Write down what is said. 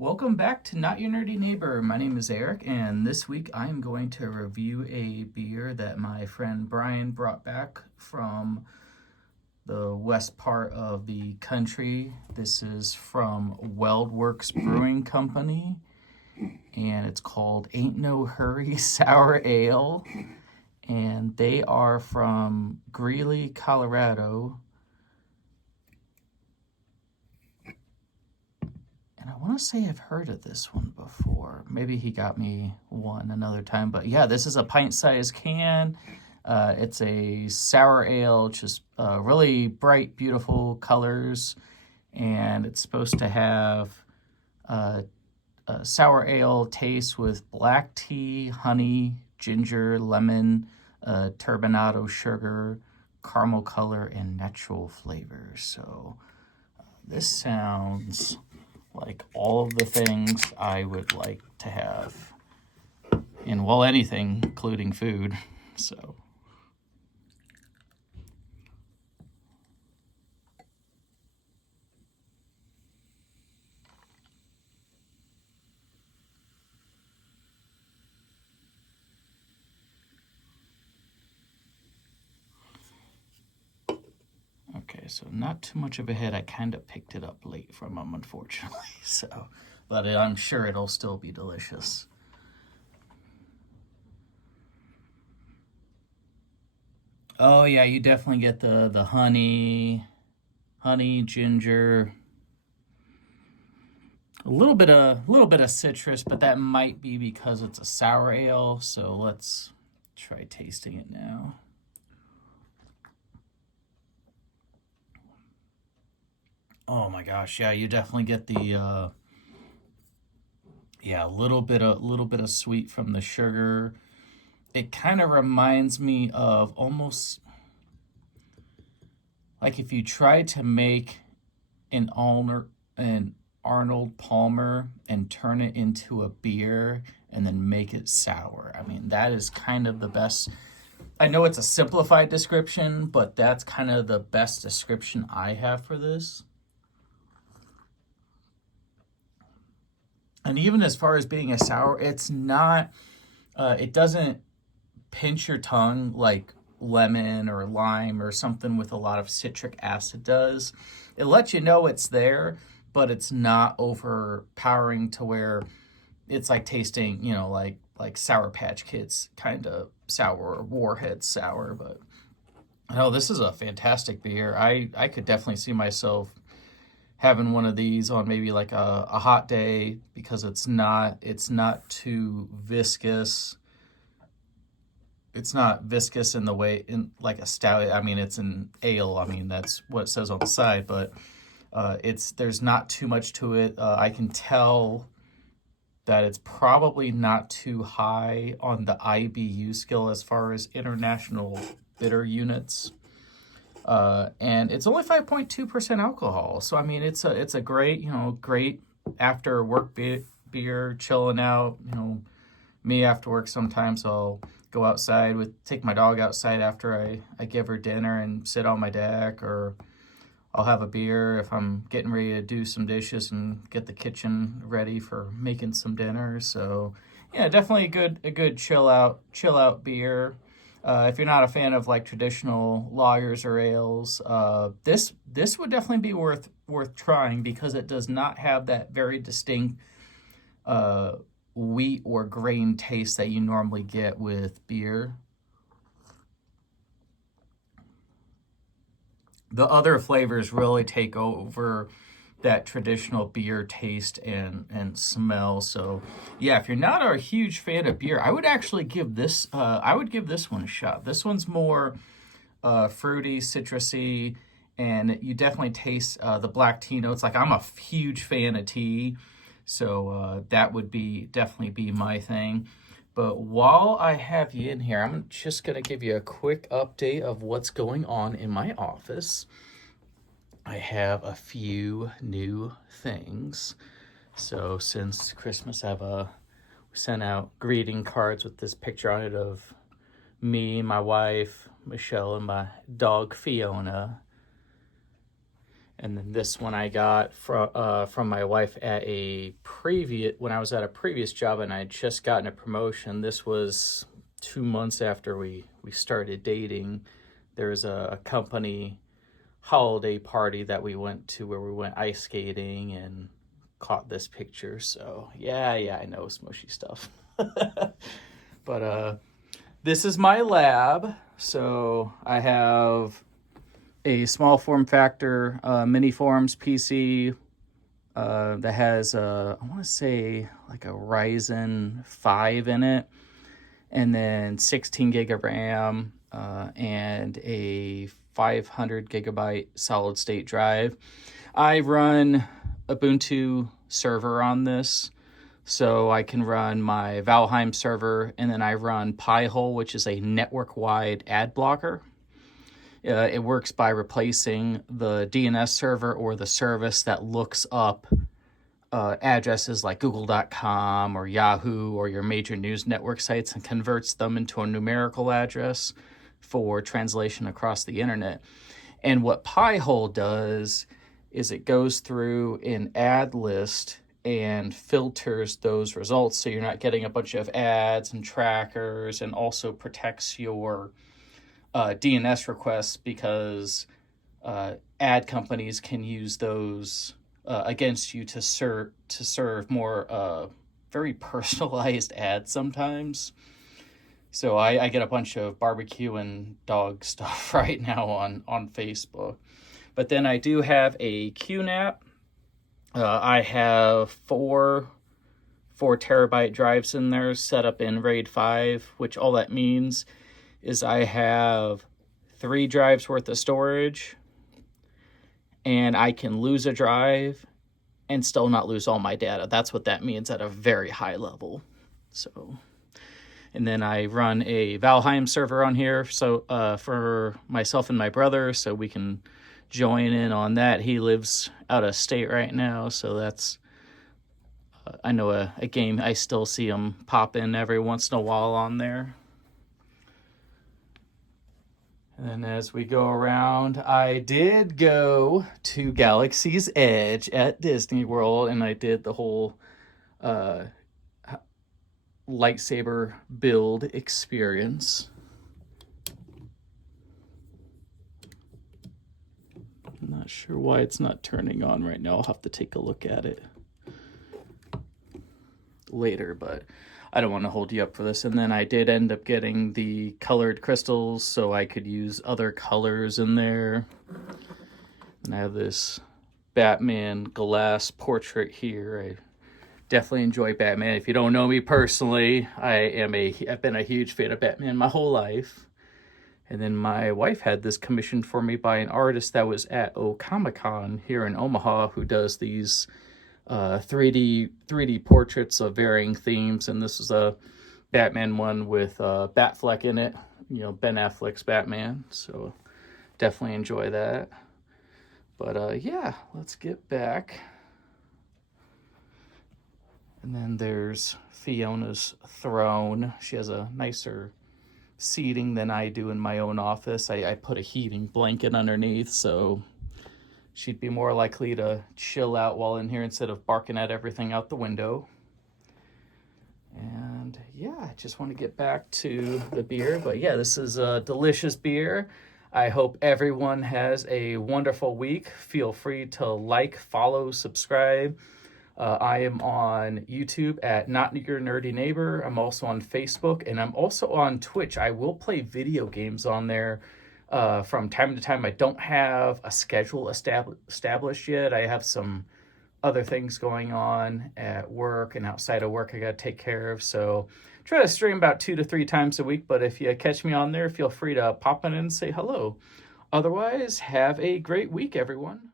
Welcome back to Not Your Nerdy Neighbor. My name is Eric, and this week I'm going to review a beer that my friend Brian brought back from the west part of the country. This is from Weldwerks Brewing Company, and it's called Ain't No Hurry Sour Ale, and they are from Greeley, Colorado. I want to say I've heard of this one before. Maybe he got me one another time. But yeah, this is a pint-sized can. It's a sour ale, just really bright, beautiful colors. And it's supposed to have a sour ale taste with black tea, honey, ginger, lemon, turbinado sugar, caramel color, and natural flavor. So this sounds like all of the things I would like to have in, well, anything, including food. So okay, so not too much of a hit. I kind of picked it up late from them, unfortunately. So, but I'm sure it'll still be delicious. Oh yeah, you definitely get the honey, ginger, a little bit of citrus, but that might be because it's a sour ale. So let's try tasting it now. Oh my gosh, yeah, you definitely get the yeah, a little bit of sweet from the sugar. It kind of reminds me of almost like if you tried to make an Arnold Palmer and turn it into a beer and then make it sour. I mean, that is kind of the best. I know it's a simplified description, but that's kind of the best description I have for this. And even as far as being a sour, it's not, it doesn't pinch your tongue like lemon or lime or something with a lot of citric acid does. It lets you know it's there, but it's not overpowering to where it's like tasting, like Sour Patch Kids kind of sour or Warhead sour. But no, this is a fantastic beer. I could definitely see myself having one of these on maybe like a hot day because it's not too viscous. It's not viscous in the way in like a stout. I mean, it's an ale. I mean, that's what it says on the side, but there's not too much to it. I can tell that it's probably not too high on the IBU scale as far as international bitter units. And it's only 5.2% alcohol. So I mean, it's a great, great after work beer, chilling out. Me after work sometimes I'll go outside take my dog outside after I give her dinner and sit on my deck, or I'll have a beer if I'm getting ready to do some dishes and get the kitchen ready for making some dinner. So yeah, definitely a good chill out beer. If you're not a fan of like traditional lagers or ales, this would definitely be worth trying because it does not have that very distinct wheat or grain taste that you normally get with beer. The other flavors really take over that traditional beer taste and smell. So yeah, if you're not a huge fan of beer, I would actually give this one a shot. This one's more fruity, citrusy, and you definitely taste the black tea notes. Like, I'm a huge fan of tea, so that would definitely be my thing. But while I have you in here, I'm just going to give you a quick update of what's going on in my office. I have a few new things. So since Christmas, I've sent out greeting cards with this picture on it of me, my wife, Michelle, and my dog, Fiona. And then this one I got from my wife at when I was at a previous job, and I had just gotten a promotion. This was 2 months after we started dating. There was a company holiday party that we went to where we went ice skating and caught this picture. So yeah, I know smushy stuff. But this is my lab. So I have a small form factor mini forms PC that has I want to say like a Ryzen 5 in it, and then 16 gig of RAM and a 500 gigabyte solid state drive. I run Ubuntu server on this, so I can run my Valheim server, and then I run Pi-hole, which is a network-wide ad blocker. It works by replacing the DNS server or the service that looks up addresses like google.com or Yahoo or your major news network sites and converts them into a numerical address for translation across the internet. And what Pi-hole does is it goes through an ad list and filters those results so you're not getting a bunch of ads and trackers, and also protects your DNS requests, because ad companies can use those against you to serve more very personalized ads sometimes. So I get a bunch of barbecue and dog stuff right now on Facebook. But then I do have a QNAP. I have four 4 terabyte drives in there set up in RAID 5, which all that means is I have 3 drives worth of storage, and I can lose a drive and still not lose all my data. That's what that means at a very high level. So, and then I run a Valheim server on here, so for myself and my brother, so we can join in on that. He lives out of state right now, so that's I know a game I still see him pop in every once in a while on there. And then as we go around, I did go to Galaxy's Edge at Disney World, and I did the whole lightsaber build experience. I'm not sure why it's not turning on right now. I'll have to take a look at it later, but I don't want to hold you up for this. And then I did end up getting the colored crystals so I could use other colors in there. And I have this Batman glass portrait here. I definitely enjoy Batman. If you don't know me personally, I've been a huge fan of Batman my whole life. And then my wife had this commissioned for me by an artist that was at Comic-Con here in Omaha, who does these 3D portraits of varying themes, and this is a Batman one with Batfleck in it, Ben Affleck's Batman, so definitely enjoy that. But yeah, let's get back. And then there's Fiona's throne. She has a nicer seating than I do in my own office. I put a heating blanket underneath, so she'd be more likely to chill out while in here instead of barking at everything out the window. And yeah, I just want to get back to the beer. But yeah, this is a delicious beer. I hope everyone has a wonderful week. Feel free to like, follow, subscribe. I am on YouTube at Not Your Nerdy Neighbor. I'm also on Facebook, and I'm also on Twitch. I will play video games on there from time to time. I don't have a schedule established yet. I have some other things going on at work and outside of work I got to take care of. So try to stream about 2 to 3 times a week. But if you catch me on there, feel free to pop in and say hello. Otherwise, have a great week, everyone.